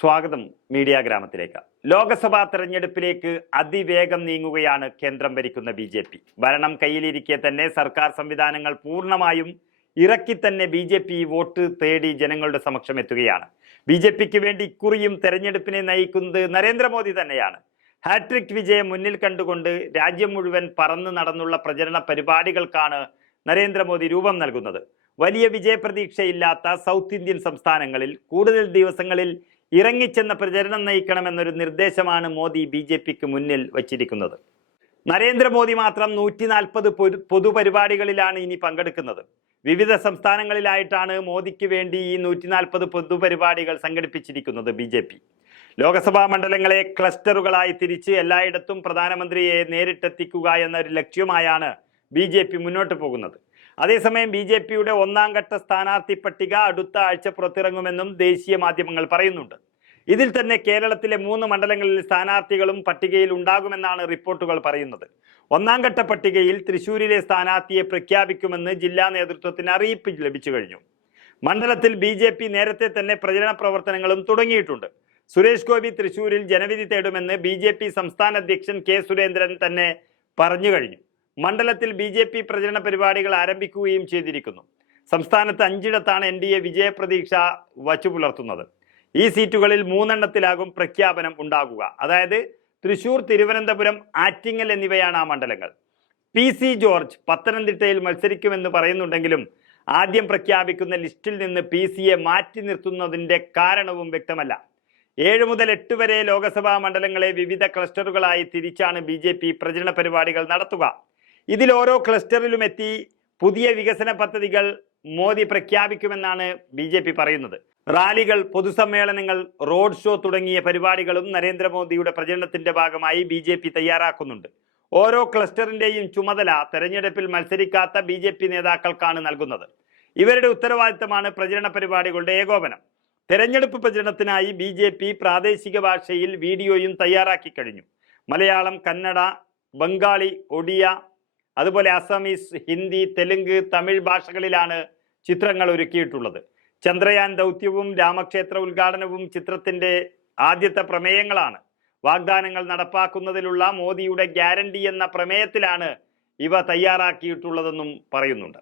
സ്വാഗതം മീഡിയ ഗ്രാമത്തിലേക്ക്. ലോക്സഭാ തെരഞ്ഞെടുപ്പിലേക്ക് അതിവേഗം നീങ്ങുകയാണ് കേന്ദ്രം ഭരിക്കുന്ന ബി ജെ പി. ഭരണം കയ്യിലിരിക്കെ തന്നെ സർക്കാർ സംവിധാനങ്ങൾ പൂർണമായും ഇറക്കി തന്നെ ബി ജെ പി വോട്ട് തേടി ജനങ്ങളുടെ സമക്ഷം എത്തുകയാണ്. ബി ജെ പിക്ക് വേണ്ടി ഇക്കുറിയും തെരഞ്ഞെടുപ്പിനെ നയിക്കുന്നത് നരേന്ദ്രമോദി തന്നെയാണ്. ഹാട്രിക് വിജയം മുന്നിൽ കണ്ടുകൊണ്ട് രാജ്യം മുഴുവൻ പറന്നു നടന്നുള്ള പ്രചരണ പരിപാടികൾക്കാണ് നരേന്ദ്രമോദി രൂപം നൽകുന്നത്. വലിയ വിജയപ്രതീക്ഷയില്ലാത്ത സൗത്ത് ഇന്ത്യൻ സംസ്ഥാനങ്ങളിൽ കൂടുതൽ ദിവസങ്ങളിൽ ഇറങ്ങിച്ചെന്ന പ്രചരണം നയിക്കണമെന്നൊരു നിർദ്ദേശമാണ് മോദി ബി ജെ പിക്ക് മുന്നിൽ വച്ചിരിക്കുന്നത്. നരേന്ദ്രമോദി മാത്രം നൂറ്റി നാൽപ്പത് പൊതുപരിപാടികളിലാണ് ഇനി പങ്കെടുക്കുന്നത്. വിവിധ സംസ്ഥാനങ്ങളിലായിട്ടാണ് മോദിക്ക് വേണ്ടി ഈ നൂറ്റി നാൽപ്പത് പൊതുപരിപാടികൾ സംഘടിപ്പിച്ചിരിക്കുന്നത് ബി ജെ പി. ലോക്സഭാ മണ്ഡലങ്ങളെ ക്ലസ്റ്ററുകളായി തിരിച്ച് എല്ലായിടത്തും പ്രധാനമന്ത്രിയെ നേരിട്ടെത്തിക്കുക എന്നൊരു ലക്ഷ്യമായാണ് ബി മുന്നോട്ട് പോകുന്നത്. അതേസമയം ബി ജെ പിയുടെ ഒന്നാം ഘട്ട സ്ഥാനാർത്ഥി പട്ടിക അടുത്ത ആഴ്ച പുറത്തിറങ്ങുമെന്നും ദേശീയ മാധ്യമങ്ങൾ പറയുന്നുണ്ട്. ഇതിൽ തന്നെ കേരളത്തിലെ മൂന്ന് മണ്ഡലങ്ങളിൽ സ്ഥാനാർത്ഥികളും പട്ടികയിൽ ഉണ്ടാകുമെന്നാണ് റിപ്പോർട്ടുകൾ പറയുന്നത്. ഒന്നാം ഘട്ട പട്ടികയിൽ തൃശൂരിലെ സ്ഥാനാർത്ഥിയെ പ്രഖ്യാപിക്കുമെന്ന് ജില്ലാ നേതൃത്വത്തിന് അറിയിപ്പ് ലഭിച്ചു കഴിഞ്ഞു. മണ്ഡലത്തിൽ ബി ജെ പി നേരത്തെ തന്നെ പ്രചരണ പ്രവർത്തനങ്ങളും തുടങ്ങിയിട്ടുണ്ട്. സുരേഷ് ഗോപി തൃശൂരിൽ ജനവിധി തേടുമെന്ന് ബി ജെ പി സംസ്ഥാന അധ്യക്ഷൻ കെ സുരേന്ദ്രൻ തന്നെ പറഞ്ഞു കഴിഞ്ഞു. മണ്ഡലത്തിൽ ബി ജെ പി പ്രചരണ പരിപാടികൾ ആരംഭിക്കുകയും ചെയ്തിരിക്കുന്നു. സംസ്ഥാനത്ത് അഞ്ചിടത്താണ് എൻ ഡി എ വിജയപ്രതീക്ഷ വച്ചു പുലർത്തുന്നത്. ഈ സീറ്റുകളിൽ മൂന്നെണ്ണത്തിലാകും പ്രഖ്യാപനം ഉണ്ടാകുക. അതായത് തൃശൂർ തിരുവനന്തപുരം ആറ്റിങ്ങൽ എന്നിവയാണ് ആ മണ്ഡലങ്ങൾ. പി സി ജോർജ് പത്തനംതിട്ടയിൽ മത്സരിക്കുമെന്ന് പറയുന്നുണ്ടെങ്കിലും ആദ്യം പ്രഖ്യാപിക്കുന്ന ലിസ്റ്റിൽ നിന്ന് പി സിയെ മാറ്റി നിർത്തുന്നതിന്റെ കാരണവും വ്യക്തമല്ല. ഏഴ് മുതൽ എട്ട് വരെ ലോക്സഭാ മണ്ഡലങ്ങളെ വിവിധ ക്ലസ്റ്ററുകളായി തിരിച്ചാണ് ബി പ്രചരണ പരിപാടികൾ നടത്തുക. ഇതിൽ ഓരോ ക്ലസ്റ്ററിലും എത്തി പുതിയ വികസന പദ്ധതികൾ മോദി പ്രഖ്യാപിക്കുമെന്നാണ് ബി ജെ പി പറയുന്നത്. റാലികൾ പൊതുസമ്മേളനങ്ങൾ റോഡ് ഷോ തുടങ്ങിയ പരിപാടികളും നരേന്ദ്രമോദിയുടെ പ്രചരണത്തിന്റെ ഭാഗമായി ബി ജെ പി തയ്യാറാക്കുന്നുണ്ട്. ഓരോ ക്ലസ്റ്ററിന്റെയും ചുമതല തെരഞ്ഞെടുപ്പിൽ മത്സരിക്കാത്ത ബി ജെ പി നേതാക്കൾക്കാണ് നൽകുന്നത്. ഇവരുടെ ഉത്തരവാദിത്തമാണ് പ്രചരണ പരിപാടികളുടെ ഏകോപനം. തെരഞ്ഞെടുപ്പ് പ്രചരണത്തിനായി ബി ജെ പി പ്രാദേശിക ഭാഷയിൽ വീഡിയോയും തയ്യാറാക്കി കഴിഞ്ഞു. മലയാളം കന്നഡ ബംഗാളി ഒഡിയ അതുപോലെ അസമീസ് ഹിന്ദി തെലുങ്ക് തമിഴ് ഭാഷകളിലാണ് ചിത്രങ്ങൾ ഒരുക്കിയിട്ടുള്ളത്. ചന്ദ്രയാൻ ദൗത്യവും രാമക്ഷേത്ര ഉദ്ഘാടനവും ചിത്രത്തിന്റെ ആദ്യത്തെ പ്രമേയങ്ങളാണ്. വാഗ്ദാനങ്ങൾ നടപ്പാക്കുന്നതിലുള്ള മോദിയുടെ ഗ്യാരണ്ടി എന്ന പ്രമേയത്തിലാണ് ഇവ തയ്യാറാക്കിയിട്ടുള്ളതെന്നും പറയുന്നുണ്ട്.